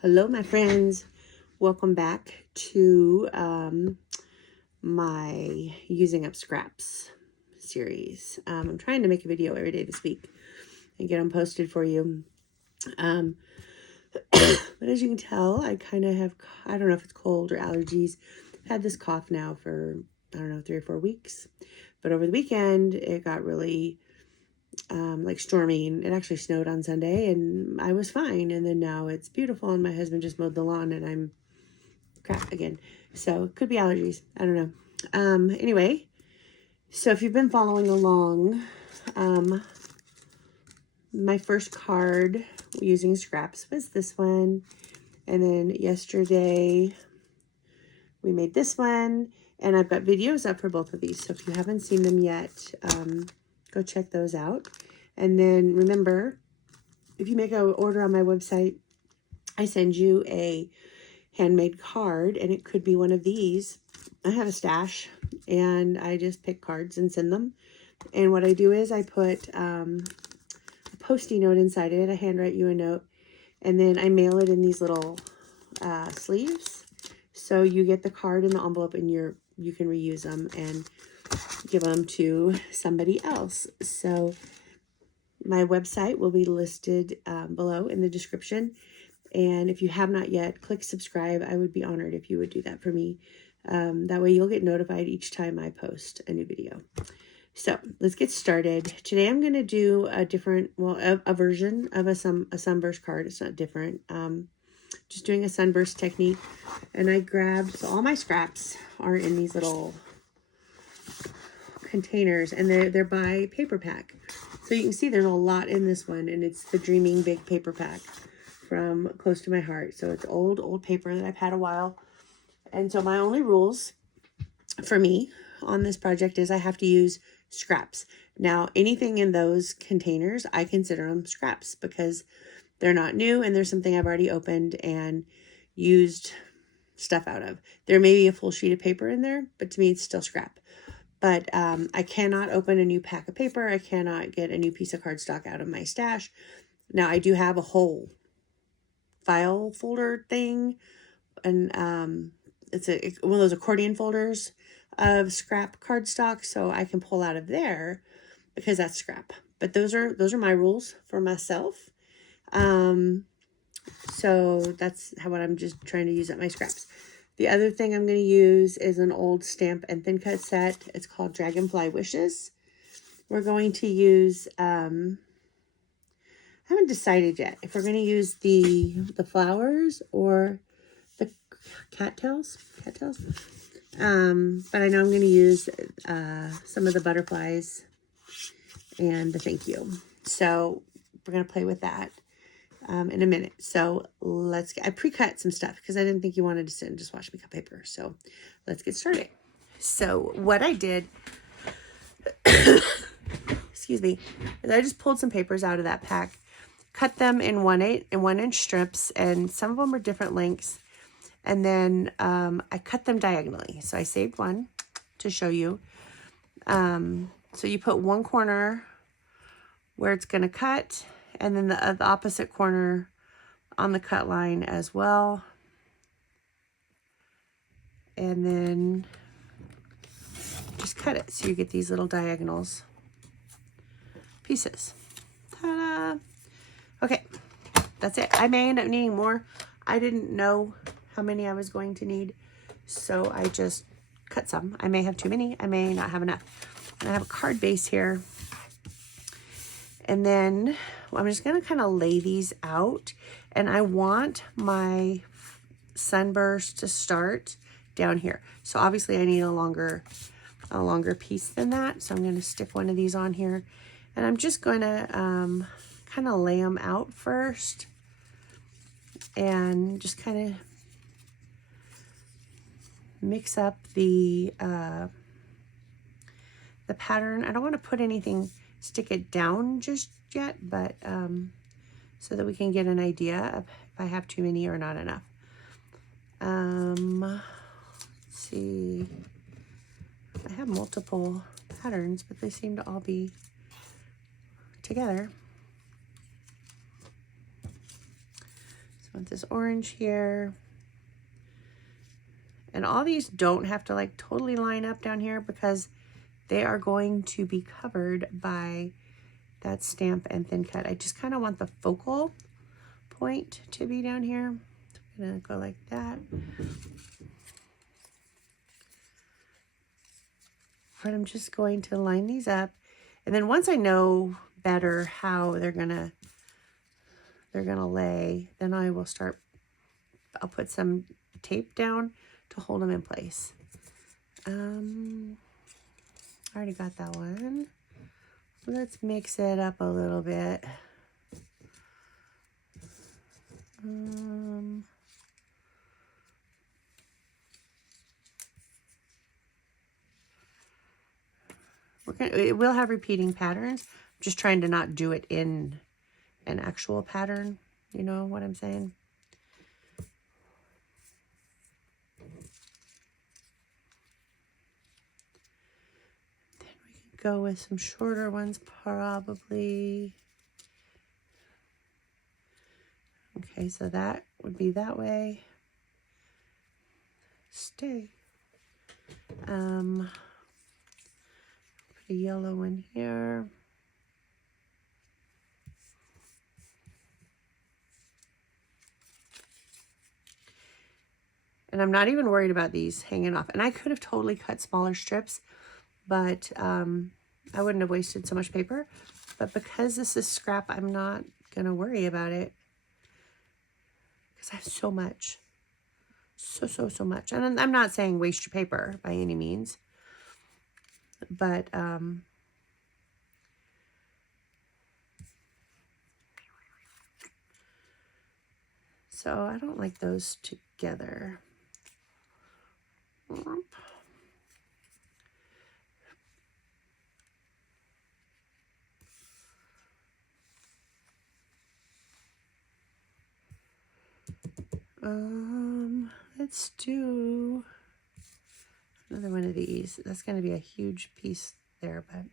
Hello, my friends. Welcome back to my Using Up Scraps series. I'm trying to make a video every day this week and get them posted for you. But as you can tell, I kind of have, I don't know if it's cold or allergies. I've had this cough now for, I don't know, 3 or 4 weeks. But over the weekend, it got really like storming. It actually snowed on Sunday and I was fine. And then now it's beautiful and my husband just mowed the lawn and I'm crap again. So it could be allergies. I don't know. Anyway, so if you've been following along, my first card using scraps was this one. And then yesterday we made this one. And I've got videos up for both of these. So if you haven't seen them yet, go check those out. And then remember, if you make an order on my website, I send you a handmade card, and it could be one of these. I have a stash, and I just pick cards and send them. And what I do is I put a Post-it note inside it. I handwrite you a note, and then I mail it in these little sleeves. So you get the card in the envelope, and you can reuse them and give them to somebody else. So my website will be listed below in the description. And if you have not yet, click subscribe. I would be honored if you would do that for me. That way you'll get notified each time I post a new video. So let's get started. Today I'm going to do a different, well, a version of a sunburst card. It's not different. Just doing a sunburst technique. And I grabbed, so all my scraps are in these little containers, and they're by paper pack. So you can see there's a lot in this one, and it's the Dreaming Big paper pack from Close to My Heart. So it's old paper that I've had a while. And so my only rules for me on this project is I have to use scraps. Now, anything in those containers, I consider them scraps because they're not new and there's something I've already opened and used stuff out of. There may be a full sheet of paper in there, but to me, it's still scrap. But I cannot open a new pack of paper. I cannot get a new piece of cardstock out of my stash. Now, I do have a whole file folder thing, and it's one of those accordion folders of scrap cardstock, so I can pull out of there because that's scrap. But those are my rules for myself. So that's what I'm just trying to use up my scraps. The other thing I'm going to use is an old stamp and thin cut set. It's called Dragonfly Wishes. We're going to use, I haven't decided yet if we're going to use the flowers or the cattails. But I know I'm going to use some of the butterflies and the thank you. So we're going to play with that in a minute. So I pre-cut some stuff because I didn't think you wanted to sit and just watch me cut paper. So let's get started. So what I did, excuse me, is I just pulled some papers out of that pack, cut them in 1/8 strips, and some of them are different lengths. And then I cut them diagonally. So I saved one to show you. So you put one corner where it's going to cut, and then the opposite corner on the cut line as well. And then just cut it so you get these little diagonals pieces. Ta-da! Okay, that's it. I may end up needing more. I didn't know how many I was going to need, so I just cut some. I may have too many. I may not have enough. And I have a card base here. And then I'm just going to kind of lay these out. And I want my sunburst to start down here. So obviously I need a longer piece than that. So I'm going to stick one of these on here. And I'm just going to kind of lay them out first. And just kind of mix up the pattern. I don't want to put anything, stick it down just yet, but so that we can get an idea of if I have too many or not enough. Let's see. I have multiple patterns, but they seem to all be together. So with this orange here. And all these don't have to like totally line up down here because they are going to be covered by that stamp and thin cut. I just kind of want the focal point to be down here. I'm gonna go like that. But I'm just going to line these up. And then once I know better how they're gonna lay, then I will start, I'll put some tape down to hold them in place. I already got that one. Let's mix it up a little bit. It will have repeating patterns. I'm just trying to not do it in an actual pattern. You know what I'm saying? Then we can go with some shorter ones probably. Okay, so that would be that way. Stay. Put a yellow one here. And I'm not even worried about these hanging off. And I could have totally cut smaller strips, but I wouldn't have wasted so much paper. But because this is scrap, I'm not going to worry about it. Because I have so much. So much. And I'm not saying waste your paper by any means. But so I don't like those together. Let's do another one of these. That's going to be a huge piece there, but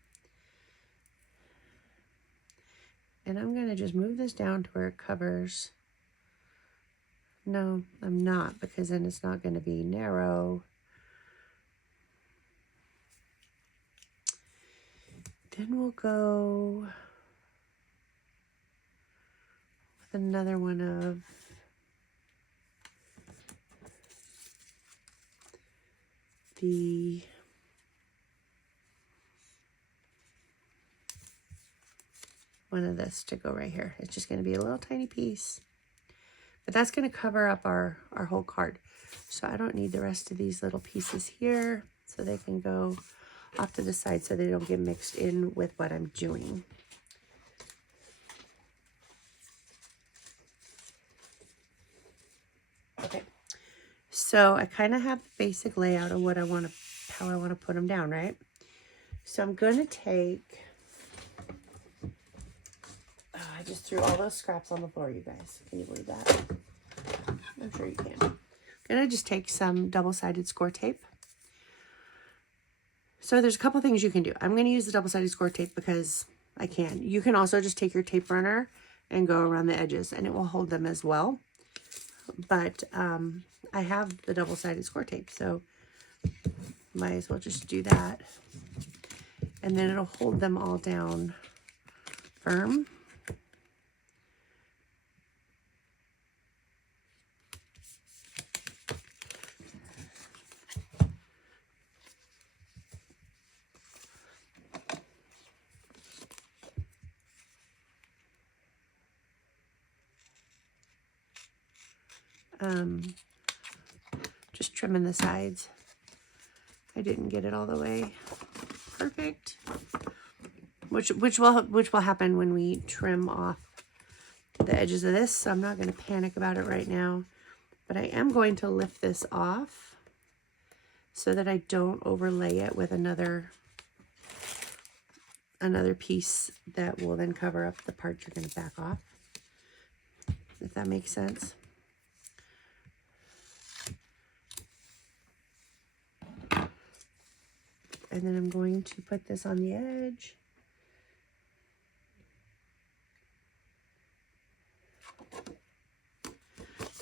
and I'm going to just move this down to where it covers. No, I'm not, because then it's not going to be narrow. Then we'll go with another one of the one of this to go right here. It's just going to be a little tiny piece, but that's going to cover up our whole card. So I don't need the rest of these little pieces here, so they can go off to the side so they don't get mixed in with what I'm doing. Okay, so I kind of have the basic layout of what I want to, how I want to put them down, right? So I'm going to take, I just threw all those scraps on the floor, you guys. Can you believe that? I'm sure you can. I'm going to just take some double-sided score tape. So there's a couple things you can do. I'm going to use the double-sided score tape because I can. You can also just take your tape runner and go around the edges, and it will hold them as well. But I have the double-sided score tape, so might as well just do that. And then it'll hold them all down firm. Just trimming the sides. I didn't get it all the way perfect, which will happen when we trim off the edges of this. So I'm not going to panic about it right now, but I am going to lift this off so that I don't overlay it with another piece that will then cover up the part you're going to back off, if that makes sense. And then I'm going to put this on the edge.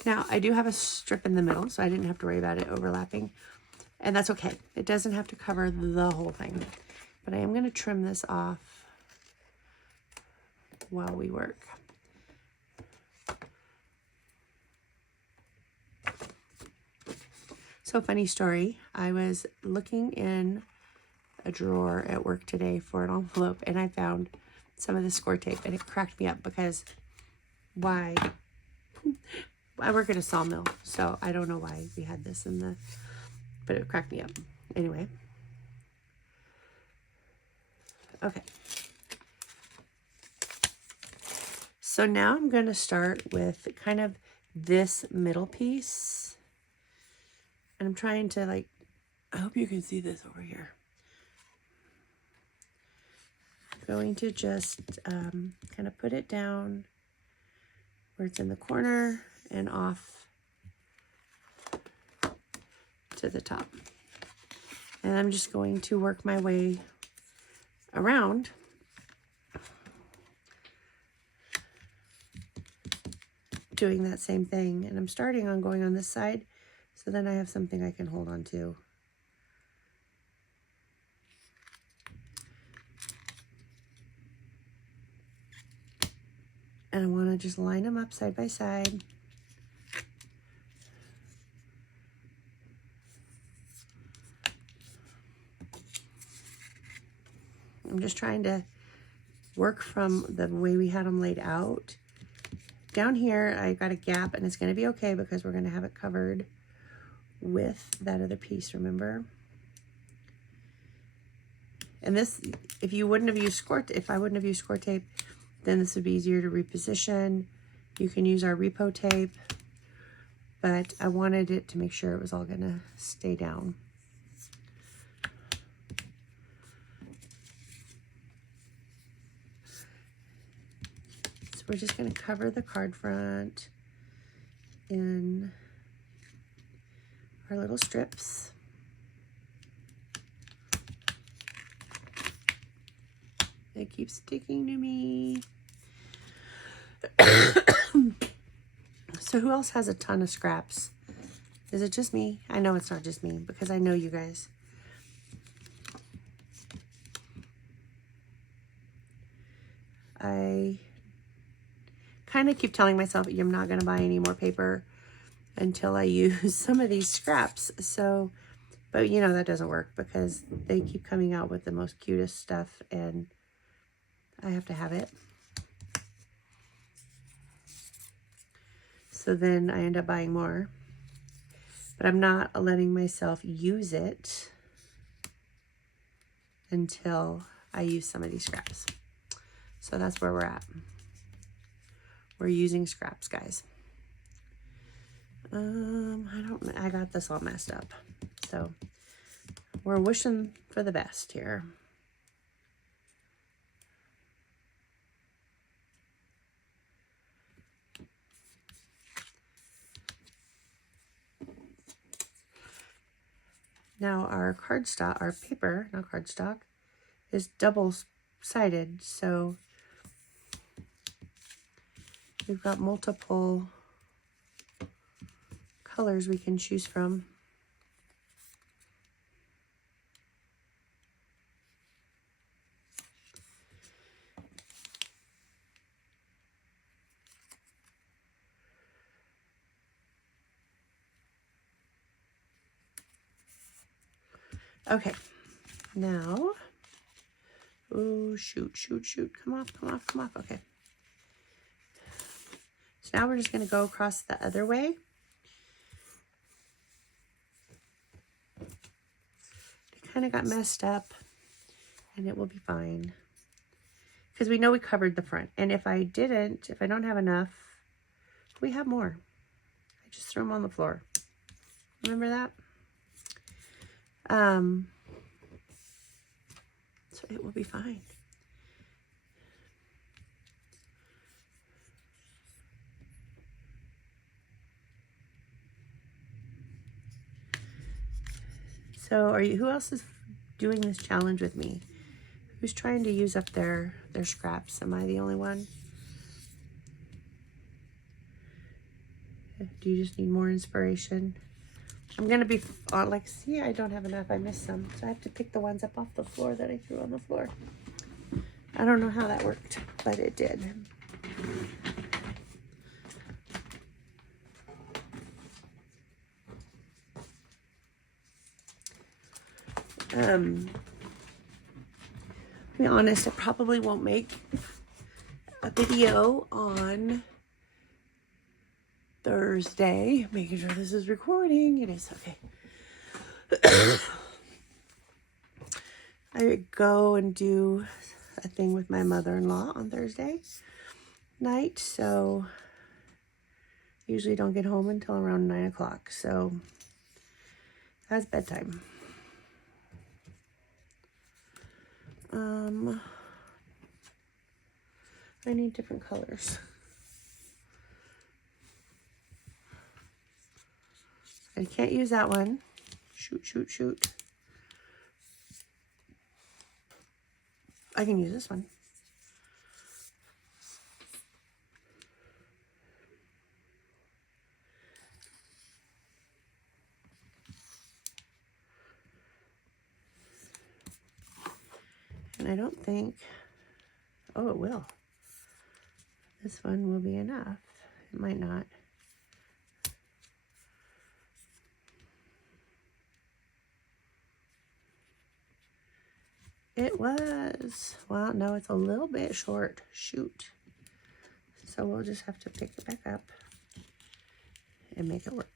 Now, I do have a strip in the middle, so I didn't have to worry about it overlapping. And that's okay. It doesn't have to cover the whole thing. But I am going to trim this off while we work. So, funny story. I was looking in a drawer at work today for an envelope, and I found some of the score tape, and it cracked me up because why? I work at a sawmill, so I don't know why we had this in the, but it cracked me up. Anyway. Okay. So now I'm going to start with kind of this middle piece. And I'm trying to like, I hope you can see this over here. I'm going to just kind of put it down where it's in the corner and off to the top. And I'm just going to work my way around doing that same thing. And I'm starting on going on this side, so then I have something I can hold on to. And I want to just line them up side by side. I'm just trying to work from the way we had them laid out. Down here, I got a gap, and it's going to be okay because we're going to have it covered with that other piece, remember? And this, if I wouldn't have used score tape, then this would be easier to reposition. You can use our repo tape, but I wanted it to make sure it was all going to stay down. So we're just going to cover the card front in our little strips. It keeps sticking to me. So who else has a ton of scraps? Is it just me? I know it's not just me because I know you guys. I kind of keep telling myself I'm not going to buy any more paper until I use some of these scraps. So, but you know, that doesn't work because they keep coming out with the most cutest stuff and I have to have it. So then I end up buying more, but I'm not letting myself use it until I use some of these scraps. So that's where we're at. We're using scraps, guys. I got this all messed up. So we're wishing for the best here. Now our cardstock, our paper, not cardstock, is double-sided, so we've got multiple colors we can choose from. Okay, now, oh, shoot, come off. Okay. So now we're just going to go across the other way. It kind of got messed up, and it will be fine. Because we know we covered the front. And if I don't have enough, we have more. I just threw them on the floor. Remember that? So it will be fine. So who else is doing this challenge with me? Who's trying to use up their scraps? Am I the only one? do you just need more inspiration? I'm going to be like, see, I don't have enough. I missed some. So I have to pick the ones up off the floor that I threw on the floor. I don't know how that worked, but it did. To be honest, I probably won't make a video on Thursday. Making sure this is recording. It is okay. I go and do a thing with my mother-in-law on Thursday night, so usually don't get home until around 9 o'clock. So that's bedtime. I need different colors. I can't use that one. Shoot. I can use this one. And I don't think, oh, it will. This one will be enough. It might not. It was. Well, no, it's a little bit short. Shoot. So we'll just have to pick it back up and make it work.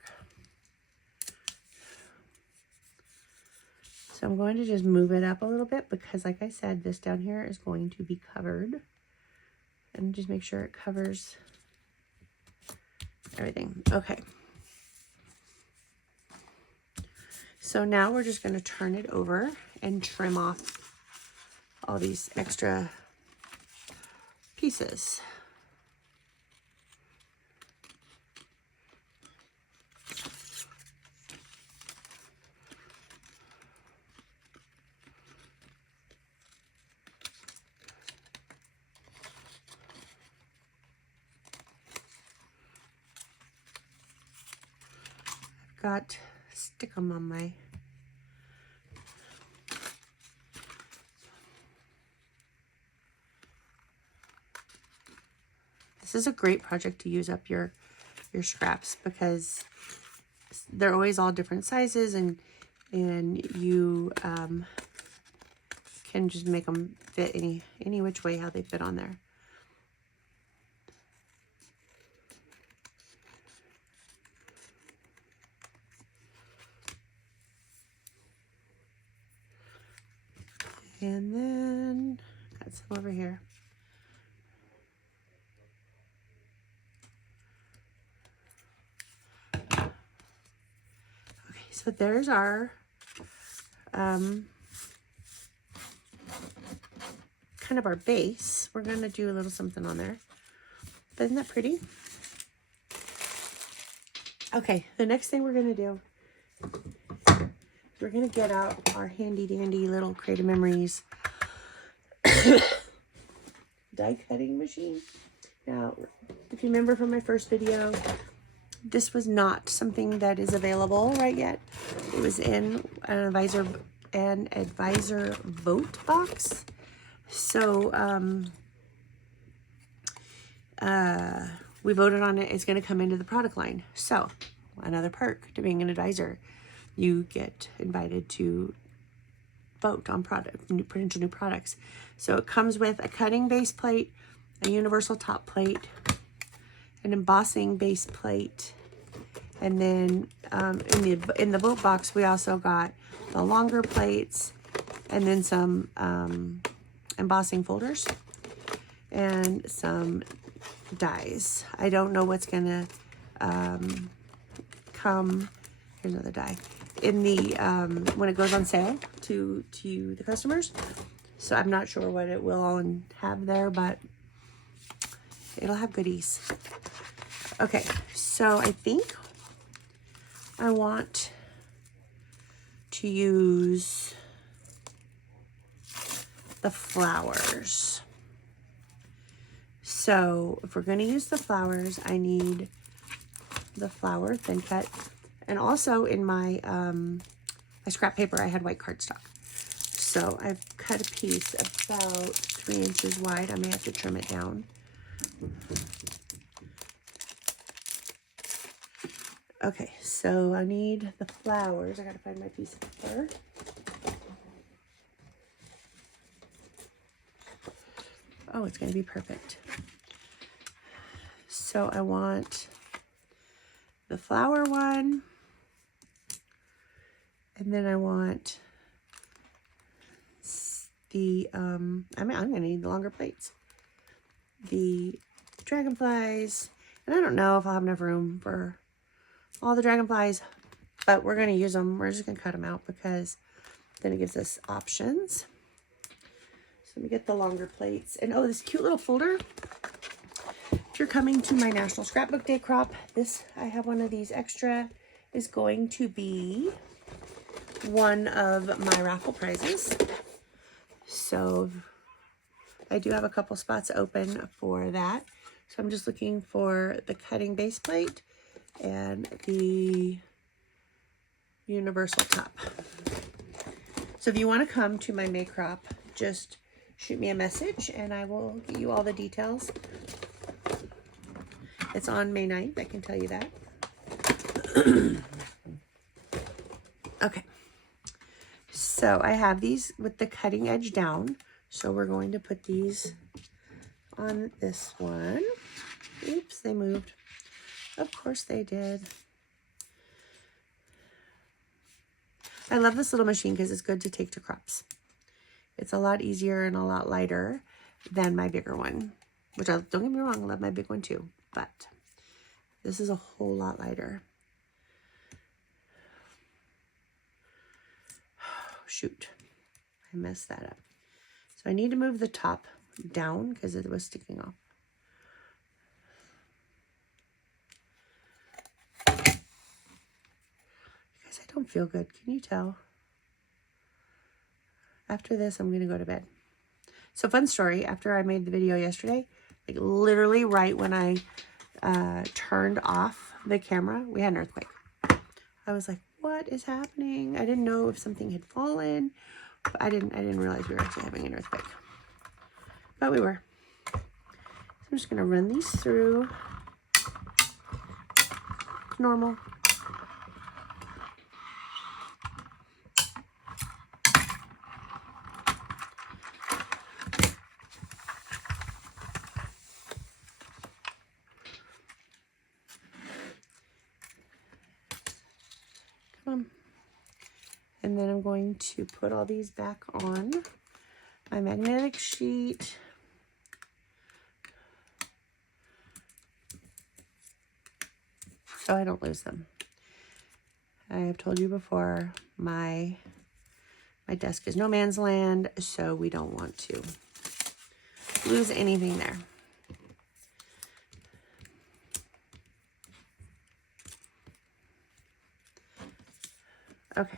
So I'm going to just move it up a little bit because, like I said, this down here is going to be covered. And just make sure it covers everything. Okay. So now we're just going to turn it over and trim off all these extra pieces. I've got stick 'em on my This is a great project to use up your scraps because they're always all different sizes, and you can just make them fit any which way how they fit on there. And then got some over here. So there's our kind of our base. We're going to do a little something on there. But isn't that pretty? Okay, the next thing we're going to do is we're going to get out our handy dandy little Creative Memories die cutting machine. Now, if you remember from my first video, this was not something that is available right yet. It was in an advisor vote box. So we voted on it. It's going to come into the product line. So another perk to being an advisor, you get invited to vote on potential new products. So it comes with a cutting base plate, a universal top plate, an embossing base plate, and then in the vote box we also got the longer plates, and then some embossing folders and some dies. I don't know what's gonna come. Here's another die in the when it goes on sale to the customers. So I'm not sure what it will all have there, but it'll have goodies. Okay, so I think I want to use the flowers. So if we're going to use the flowers, I need the flower thin cut. And also in my, my scrap paper, I had white cardstock. So I've cut a piece about 3 inches wide. I may have to trim it down. Okay, so I need the flowers. I gotta find my piece of paper. Oh, it's gonna be perfect. So I want the flower one, and then I want the, I'm gonna need the longer plates. The dragonflies, and I don't know if I'll have enough room for all the dragonflies, but we're gonna use them. We're just gonna cut them out because then it gives us options. So let me get the longer plates. And oh, this cute little folder. If you're coming to my National Scrapbook Day crop, I have one of these extra, is going to be one of my raffle prizes. So I do have a couple spots open for that. So I'm just looking for the cutting base plate and the universal top. So if you want to come to my May crop, just shoot me a message and I will get you all the details. It's on May 9th, I can tell you that. Okay. So I have these with the cutting edge down. So we're going to put these on this one. Oops, they moved. Of course they did. I love this little machine because it's good to take to crops. It's a lot easier and a lot lighter than my bigger one, which don't get me wrong, I love my big one too, but this is a whole lot lighter. Shoot, I messed that up. So I need to move the top down because it was sticking off. Guys, I don't feel good. Can you tell? After this, I'm going to go to bed. So fun story, after I made the video yesterday, like literally right when I turned off the camera, we had an earthquake. I was like, what is happening? I didn't know if something had fallen. But I didn't realize we were actually having an earthquake. But we were. So I'm just going to run these through. Normal. And then I'm going to put all these back on my magnetic sheet. So I don't lose them. I have told you before, my desk is no man's land, so we don't want to lose anything there. Okay.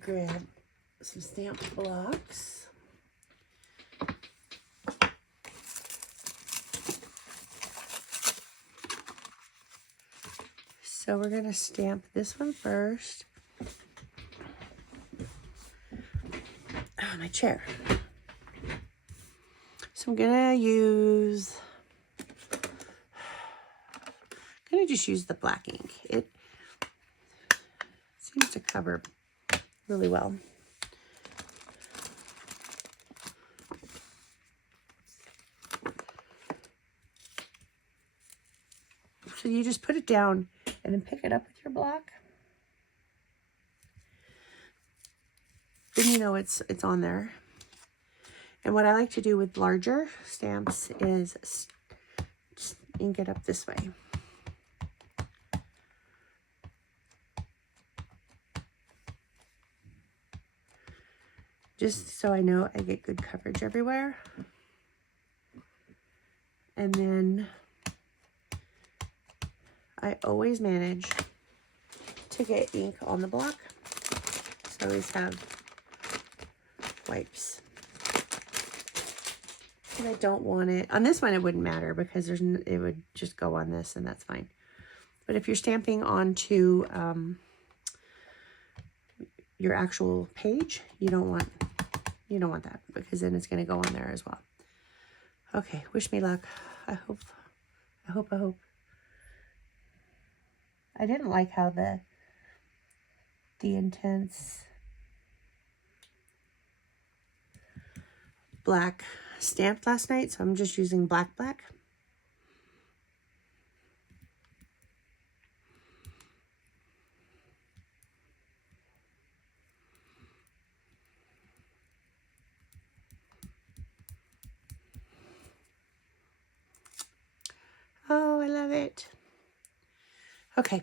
Grab some stamped blocks. So we're going to stamp this one first. Oh, my chair. So I'm going to just use the black ink. It seems to cover really well. So you just put it down and then pick it up with your block. Then you know it's on there. And what I like to do with larger stamps is just ink it up this way. Just so I know I get good coverage everywhere. And then I always manage to get ink on the block. So I always have wipes. And I don't want it, on this one it wouldn't matter because it would just go on this and that's fine. But if you're stamping onto your actual page, you don't want that because then it's going to go on there as well. Okay, wish me luck. I hope. I didn't like how the intense black stamped last night, so I'm just using black. Oh, I love it. Okay.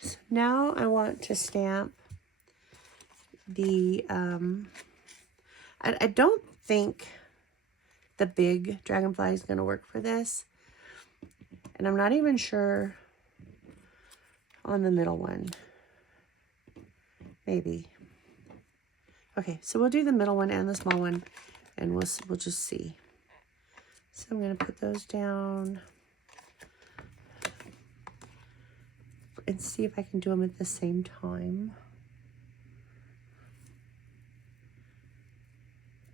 So now I want to stamp the, I don't think the big dragonfly is going to work for this. And I'm not even sure on the middle one. Maybe. Okay, so we'll do the middle one and the small one, and we'll just see. So I'm going to put those down and see if I can do them at the same time.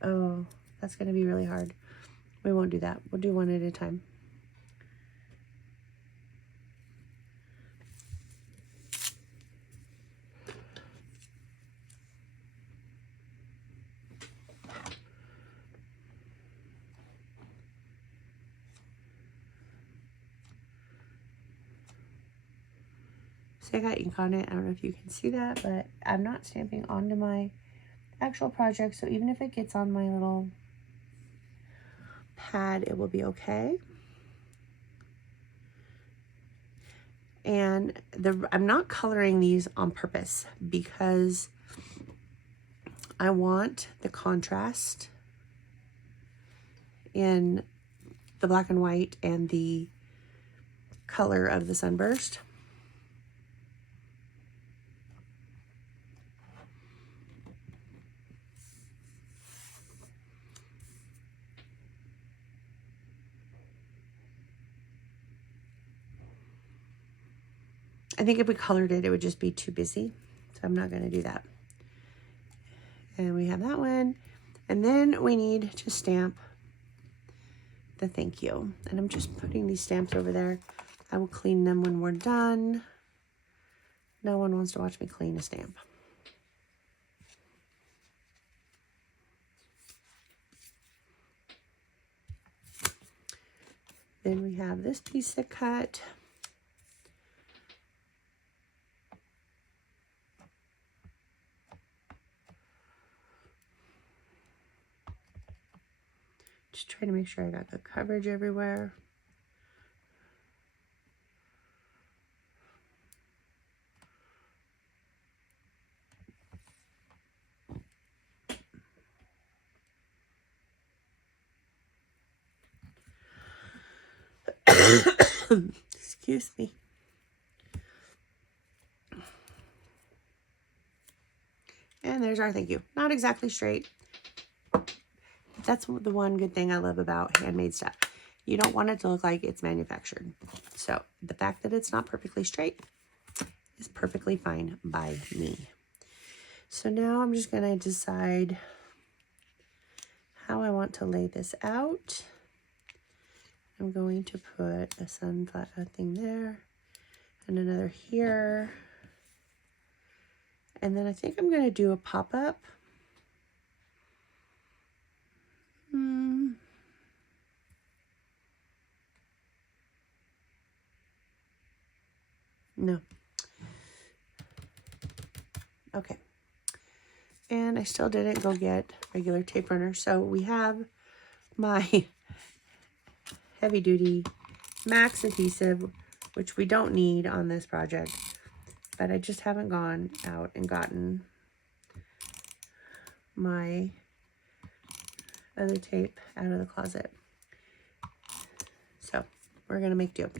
Oh, that's going to be really hard. We won't do that. We'll do one at a time. See, I got ink on it. I don't know if you can see that, but I'm not stamping onto my actual project, so even if it gets on my little pad, it will be okay. And I'm not coloring these on purpose because I want the contrast in the black and white and the color of the sunburst. I think if we colored it, it would just be too busy. So I'm not going to do that. And we have that one. And then we need to stamp the thank you. And I'm just putting these stamps over there. I will clean them when we're done. No one wants to watch me clean a stamp. Then we have this piece to cut. Just trying to make sure I got the coverage everywhere. Excuse me. And there's our thank you. Not exactly straight. That's the one good thing I love about handmade stuff. You don't want it to look like it's manufactured. So the fact that it's not perfectly straight is perfectly fine by me. So now I'm just going to decide how I want to lay this out. I'm going to put a sunflower thing there and another here. And then I think I'm going to do a pop-up. No. Okay. And I still didn't go get regular tape runner. So we have my heavy duty max adhesive, which we don't need on this project, but I just haven't gone out and gotten my other tape out of the closet. So we're going to make do.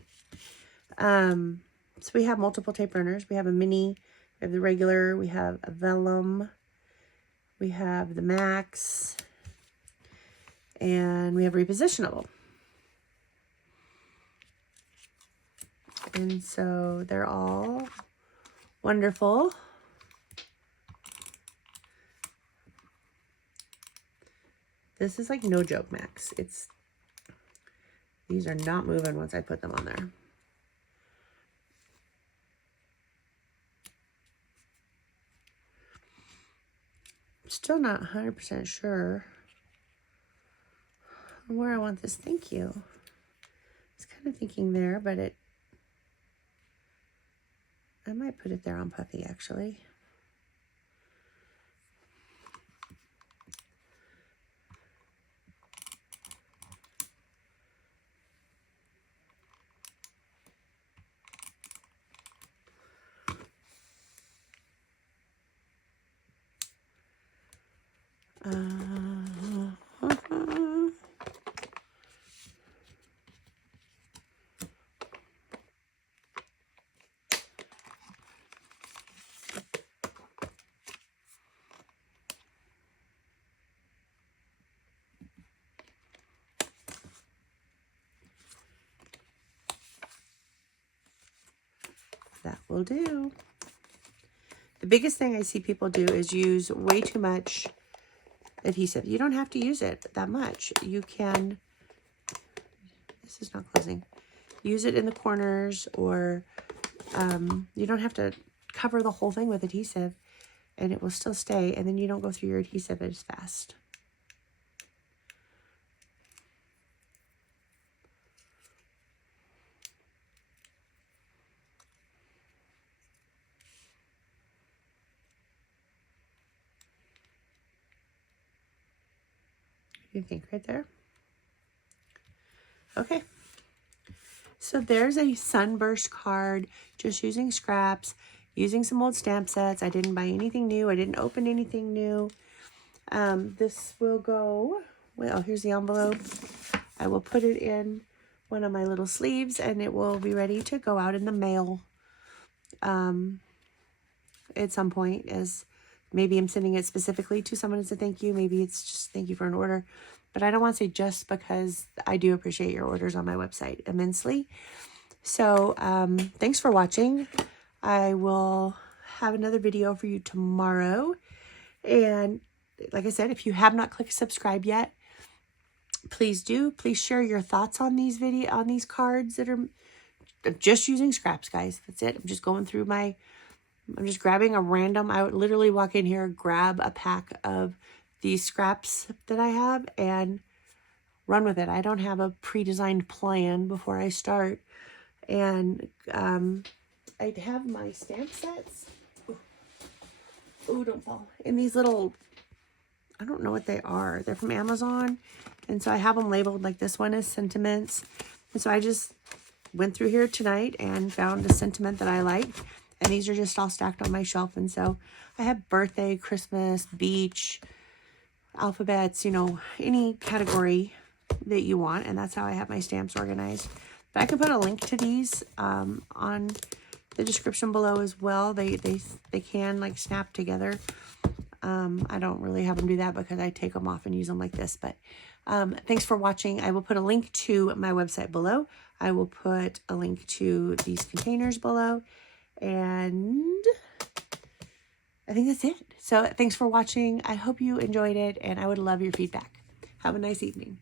So we have multiple tape runners. We have a mini, we have the regular, we have a vellum, we have the max, And we have repositionable. And so they're all wonderful. This is like no joke, Max. These are not moving once I put them on there. I'm still not 100% sure where I want this. Thank you. I was kind of thinking there, but I might put it there on Puffy, actually. That will do. The biggest thing I see people do is use way too much adhesive. You don't have to use it that much. You can, this is not closing, use it in the corners, or you don't have to cover the whole thing with adhesive and it will still stay, and then you don't go through your adhesive as fast. You think right there? Okay. So there's a Sunburst card, just using scraps, using some old stamp sets. I didn't buy anything new. I didn't open anything new. This will go, well, here's the envelope. I will put it in one of my little sleeves and it will be ready to go out in the mail at some point, as maybe I'm sending it specifically to someone as a thank you. Maybe it's just thank you for an order. But I don't want to say just, because I do appreciate your orders on my website immensely. So thanks for watching. I will have another video for you tomorrow. And like I said, if you have not clicked subscribe yet, please do. Please share your thoughts on these cards that are just using scraps, guys. That's it. I'm just going through I'm just grabbing a random, I would literally walk in here, grab a pack of these scraps that I have and run with it. I don't have a pre-designed plan before I start. And I have my stamp sets. Oh, don't fall. In these little, I don't know what they are. They're from Amazon. And so I have them labeled, like this one is sentiments. And so I just went through here tonight and found a sentiment that I liked. And these are just all stacked on my shelf. And so I have birthday, Christmas, beach, alphabets, you know, any category that you want. And that's how I have my stamps organized. But I can put a link to these on the description below as well. They can like snap together. I don't really have them do that because I take them off and use them like this. But thanks for watching. I will put a link to my website below. I will put a link to these containers below. And I think that's it. So thanks for watching. I hope you enjoyed it, and I would love your feedback. Have a nice evening.